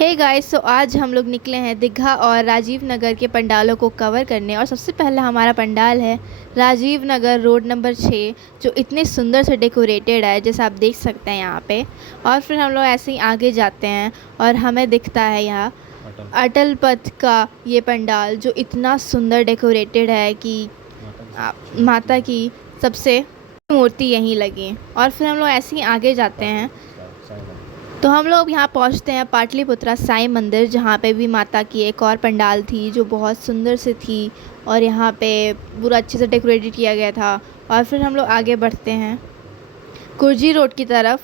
Hey guys, तो आज हम लोग निकले हैं दीघा और राजीव नगर के पंडालों को कवर करने। और सबसे पहला हमारा पंडाल है राजीव नगर रोड नंबर 6, जो इतने सुंदर से डेकोरेटेड है जैसा आप देख सकते हैं यहाँ पे। और फिर हम लोग ऐसे ही आगे जाते हैं और हमें दिखता है यहाँ अटल पथ का ये पंडाल, जो इतना सुंदर डेकोरेटेड है कि माता की सबसे मूर्ति यहीं लगी। और फिर हम लोग ऐसे ही आगे जाते हैं तो हम लोग यहाँ पहुँचते हैं पाटलिपुत्रा साईं मंदिर, जहाँ पे भी माता की एक और पंडाल थी जो बहुत सुंदर से थी और यहाँ पे पूरा अच्छे से डेकोरेटेड किया गया था। और फिर हम लोग आगे बढ़ते हैं कुर्जी रोड की तरफ,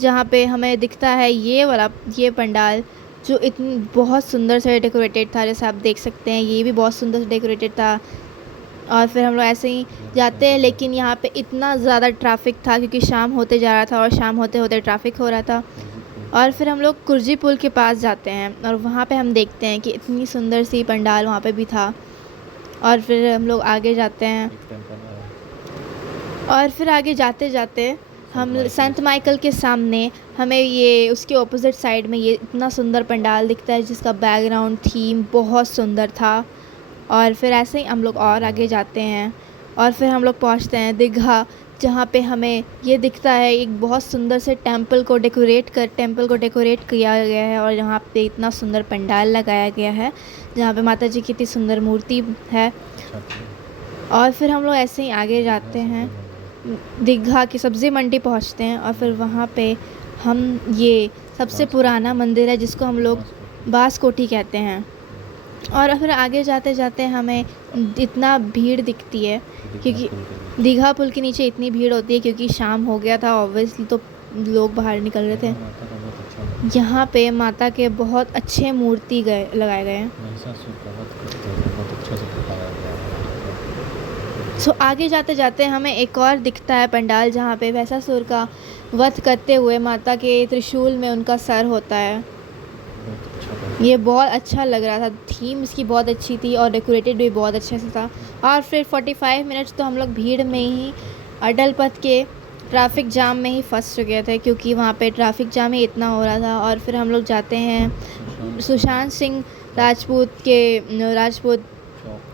जहाँ पे हमें दिखता है ये पंडाल, जो इतनी बहुत सुंदर से डेकोरेटेड था। जैसे आप देख सकते हैं ये भी बहुत सुंदर से डेकोरेटेड था। और फिर हम लोग ऐसे ही जाते हैं, लेकिन यहाँ पे इतना ज़्यादा ट्रैफिक था क्योंकि शाम होते जा रहा था और शाम होते होते ट्रैफिक हो रहा था। और फिर हम लोग कुर्जी पुल के पास जाते हैं और वहाँ पे हम देखते हैं कि इतनी सुंदर सी पंडाल वहाँ पे भी था। और फिर हम लोग आगे जाते हैं और फिर आगे जाते जाते हम संत माइकल के सामने हमें ये उसके ऑपोजिट साइड में ये इतना सुंदर पंडाल दिखता है जिसका बैकग्राउंड थीम बहुत सुंदर था। और फिर ऐसे ही हम लोग और आगे जाते हैं और फिर हम लोग पहुँचते हैं दीघा, जहाँ पे हमें ये दिखता है एक बहुत सुंदर से टेंपल को डेकोरेट किया गया है। और यहाँ पे इतना सुंदर पंडाल लगाया गया है जहाँ पे माता जी की इतनी सुंदर मूर्ति है। और फिर हम लोग ऐसे ही आगे जाते हैं, दीघा की सब्ज़ी मंडी पहुँचते हैं और फिर वहाँ पे हम ये सबसे पुराना मंदिर है जिसको हम लोग बांसकोठी कहते हैं। और फिर आगे जाते जाते हमें इतना भीड़ दिखती है क्योंकि दीघा पुल के नीचे इतनी भीड़ होती है क्योंकि शाम हो गया था ऑब्वियसली, तो लोग बाहर निकल रहे थे। यहाँ पे माता के बहुत अच्छे मूर्ति लगाए गए हैं। सो आगे जाते जाते हमें एक और दिखता है पंडाल जहाँ पे वैसासुर का वध करते हुए माता के त्रिशूल में उनका सर होता है। ये बहुत अच्छा लग रहा था, थीम इसकी बहुत अच्छी थी और डेकोरेटेड भी बहुत अच्छे से था। और फिर 45 मिनट्स तो हम लोग भीड़ में ही अटल पथ के ट्रैफिक जाम में ही फंस चुके थे क्योंकि वहाँ पे ट्रैफिक जाम ही इतना हो रहा था। और फिर हम लोग जाते हैं सुशांत सिंह राजपूत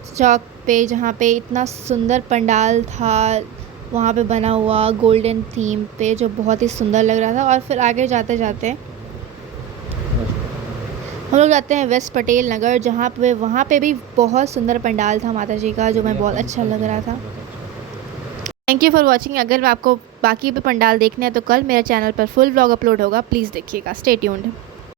चौक पे, जहाँ पे इतना सुंदर पंडाल था वहाँ पे बना हुआ गोल्डन थीम पे, जो बहुत ही सुंदर लग रहा था। और फिर आगे जाते जाते हम लोग जाते हैं वेस्ट पटेल नगर, जहाँ पे वहाँ पे भी बहुत सुंदर पंडाल था माता जी का, जो मैं बहुत अच्छा लग रहा था। Thank you for watching. अगर आपको बाकी भी पंडाल देखने हैं तो कल मेरे चैनल पर फुल व्लॉग अपलोड होगा, प्लीज़ देखिएगा। Stay tuned.